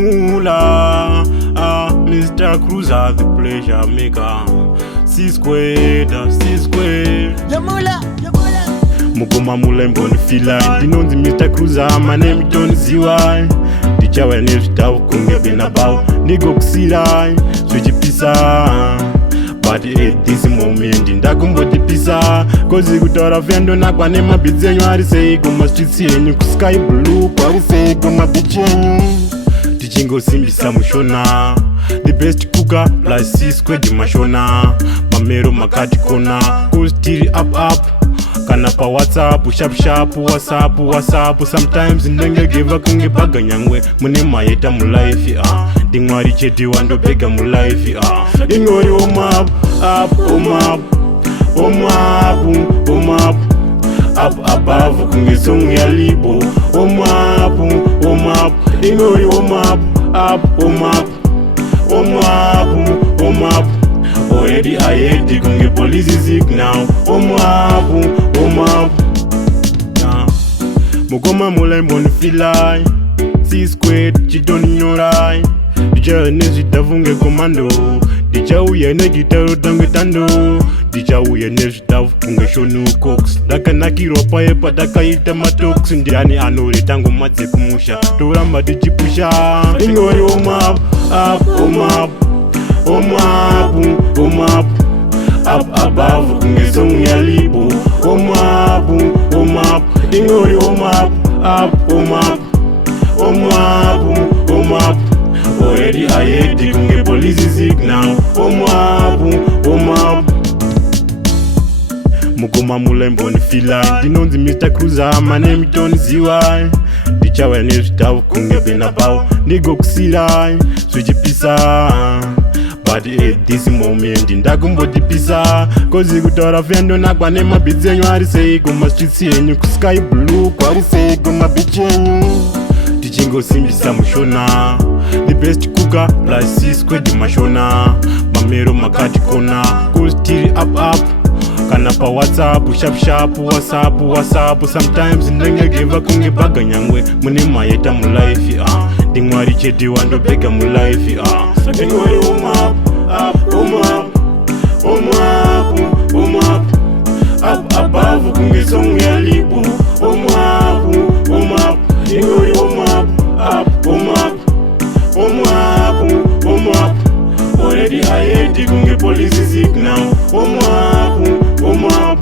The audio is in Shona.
Mula, Mr. Cruiser, the pleasure maker. C-squared, C-squared. Yamula. Mugoma mula mboni fila. Dinonzi Mr. Cruiser, my name is John Ziwai. Dichawa nevitavu kungebe na bao. Nigo kusila, switch pisa. But at this moment ndakumbo dipisa. Kozi kutora fendo nakwa nema bizenyu. Arise goma streets yenyu kusky blue. Kwa arise goma beach yenyu. Tichingo simbisa mushona. The best cooker plus C-squared mashona. Mamero makati kona. Kustiri up. Kana pa WhatsApp, sharp, WhatsApp. Sometimes ndenge give kunge baga nyangwe. Mune mayeta mu life Dingwari cheti wando bega mu life Ingori up. Up above kunge song ya libo. Up. Ingori up. Already I hate kunge police sick now. Up. Mugoma mula mboni filai. C-squared chidoni nyorai. Dicha nezi tafunge komando. Dicha uye ne gitaro tange tando. Dicha uye nezi tafu kunge shonu cox. Daka nakiropa epa daka ita matox. Ndiani anori tango madze kumusha. Toramba dichipusha. Ingori up. Up above kunge song ya libo. Up. Ingori up. Already I hate kunge police sick now. Up. Mugoma mula mboni fila. Dinonzi Mr. Cruiser, my name is John Ziwai. Dichawa nevitavu kungebe na bao. Nigo kusila, switch pisa. But at this moment ndakumbo dipisa. Kozi kutora fendo nakwa nema bizenyu. Arise goma streets yenyu kusky blue. Kwa arise goma beach yenyu. Tichingo simbisa mushona. The best cooker plus C-squared mashona. Mamero makati kona. Kustiri up. Kana pa WhatsApp, sharp, WhatsApp. Sometimes ndenge give kunge baga nyangwe. Mune mayeta mu life Dingwari cheti wando bega mu life Ingori up. Up above kunge song ya libo. Up. Ingori up. Already I hate kunge police sick now. Up.